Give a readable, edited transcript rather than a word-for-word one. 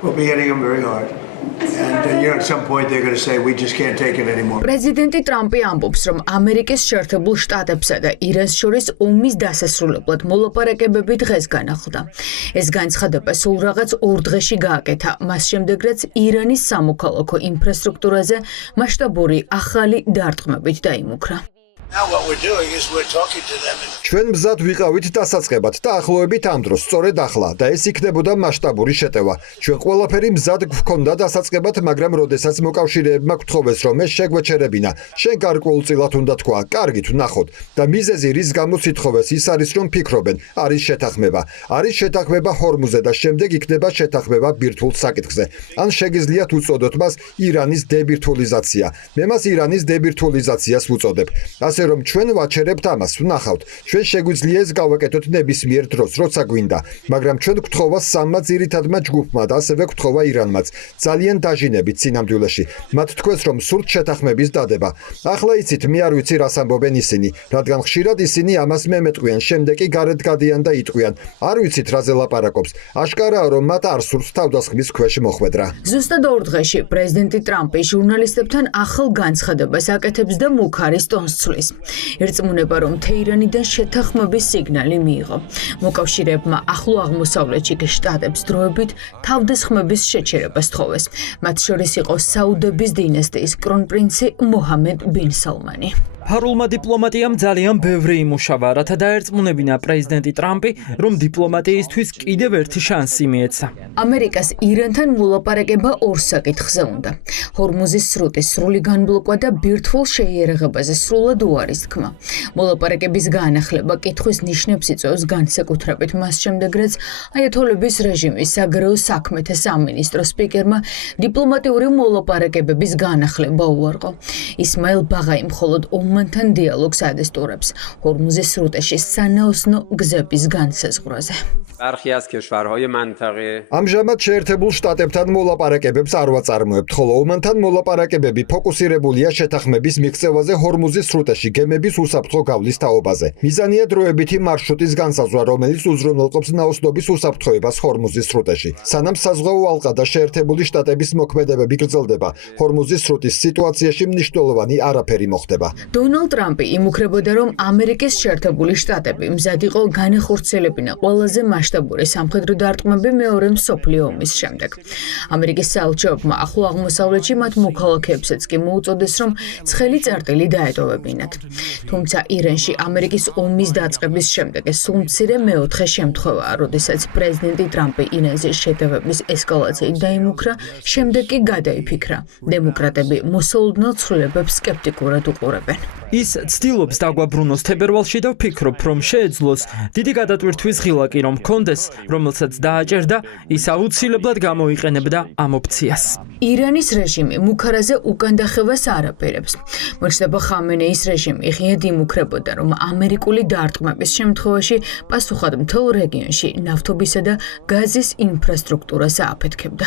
We'll be hitting them very hard. And at some point they're going to say we just can't take it anymore. პრეზიდენტი ტრამპი ამბობს, რომ ამერიკის შეერთებულ შტატებსა და ირანს შორის ომის დასასრულებლად მოლაპარაკებები დღეს განახლდა. ეს განცხადება სულ რაღაც 2 დღეში გააკეთა, მას შემდეგ რაც ირანის სამოქალაქო ინფრასტრუქტურაზე მასშტაბური ახალი დარტყმებით დაიმუქრა. Now what we're doing is we're talking to them. ჩვენ მზად ვიყავით დასაწყებად და ახლოვებით ამ დროს სწორედ ახლა და ეს იქნებოდა მასშტაბური შეტევა. ჩვენ ყველაფერი მზად გვქონდა დასაწყებად, მაგრამ როდესაც მოკავშირეებმა გთხოვეს, რომ ეს შეგვეჩერებინა, შენ გარკვეულწილად უნდა თქვა, კარგით, ვნახოთ. და მიზეზი რის გამოც ითხოვეს, ის არის რომ ფიქრობენ, არის შეთანხმება. არის შეთანხმება ჰორმუზზე და შემდეგ იქნება შეთანხმება ბირთვულ საკითხზე. ან შეგიძლიათ უწოდოთ მას ირანის დებირთვულიზაცია. მე მას ირანის დებირთვულიზაციას ვუწოდებ. ასე რომ ჩვენ ვაჩერებთ ამას, ვნახავთ. ჩვენ შეგვიძლია ეს გავაკეთოთ ნებისმიერ დროს, როცა გვინდა, მაგრამ ჩვენ გვთხოვა სამმა ძირითადმა ჯგუფმა და ასევე გვთხოვა ირანმაც. ძალიან დაჟინებით სინამდვილეში. მათ თქვეს, რომ სურთ შეთანხმების დადება. ახლა იცით, მე არ ვიცი რას ამბობენ ისინი, რადგან ხშირად ისინი ამას მემეტყვიან, შემდეგ კი გარეთ გადიან და იტყვიან. არ ვიცით რაზე ლაპარაკობს. აშკარაა, რომ მათ არ სურთ თავდასხმის ქვეშ მოხვედრა. ზუსტად 2 დღეში პრეზიდენტი ტრამპი ჟურნალისტებთან ახალ განცხადებას აკეთებს და მუქარის ტონს ცვლის. ერწმუნება, რომ თეირანიდან შეთანხმების სიგნალი მიიღო. მოკავშირეებმა ახლო აღმოსავლეთში შტატებს დროებით თავდასხმების შეჩერებას თხოვეს. მათ შორის იყო საუდების დინასტიის კრონპრინცი მოჰამედ ბინ სალმანი. ფარულმა დიპლომატიამ ძალიან ბევრი იმუშავა, რათა დაერწმუნებინა პრეზიდენტი ტრამპი, რომ დიპლომატიისთვის კიდევ ერთი შანსი მიეცა. ამერიკას ირანთან მოლაპარაკება 2 საკითხზე უნდა. ჰორმუზის სრუტის სრული განბლოკვა და ბირთვულ შეიარაღებაზე სრულად უარის თქმა. მოლაპარაკების განახლება კითხვის ნიშნებს იწვევს განსაკუთრებით მას შემდეგ, რაც აიათოლების რეჟიმის საგარეო საქმეთა სამინისტრო სპიკერმა დიპლომატიური მოლაპარაკებების განახლება უარყო. ისმაილ ბაღაი მხოლოდ ომანთან დიალოგს ადესტურებს ჰორმუზის სრუტეში სანაოსნო გზების განსაზღვრაზე. ამჟამად შეერთებულ შტატებთან მოლაპარაკებებს არ ვაწარმოებთ, ხოლო ომანთან მოლაპარაკებები ფოკუსირებულია შეთანხმების მიღწევაზე ჰორმუზის სრუტეში გემების უსაფრთხო გავლის თაობაზე. მიზანია დროებითი მარშრუტის განსაზღვრა, რომელიც უზრუნველყოფს ნაოსნობის უსაფრთხოებას ჰორმუზის სრუტეში. სანამ საზღვაო ალყა და შეერთებული შტატების მოქმედებები გრძელდება, ჰორმუზის სრუტის სიტუაციაში მნიშვნელოვანი არაფერი მოხდება. დონალდ ტრამპი იმუქრებოდა, რომ ამერიკის შეერთებული შტატები მზად იყო განახორციელებინა ყველაზე მასშტაბური სამხედრო დარტყმები მეორე მსოფლიო ომის შემდეგ. ამერიკის საელჩოებმა ახლო აღმოსავლეთში მათ მოქალაქეებსაც კი მოუწოდეს, რომ ცხელი წერტილი დაეტოვებინათ. თუმცა ირანში ამერიკის ომის დაწყების შემდეგ ეს სულ მცირე მეოთხე შემთხვევაა, როდესაც პრეზიდენტი ტრამპი ირანზე შეტევების ესკალაციით დაიმუქრა, შემდეგ კი გადაიფიქრა. დემოკრატები მოსაუდნელ ცვლილებებს სკეპტიკურად უყურებენ. ის ცდილობს დაგვაბრუნოს თებერვალში და ვფიქრობ, რომ შეეძლოს დიდი გადატვირთვის ღილაკი რომ ჰქონდეს, რომელსაც დააჭერდა, ის აუცილებლად გამოიყენებდა ამ ოფციას. ირანის რეჟიმი მუქარაზე უკან დახევას არ აპირებს. მოჩნდება ხამენეის რეჟიმი ღიად იმუქრებოდა, რომ ამერიკული დარტყმების შემთხვევაში პასუხად მთელ რეგიონში ნავთობისა და გაზის ინფრასტრუქტურას ააფეთქებდა.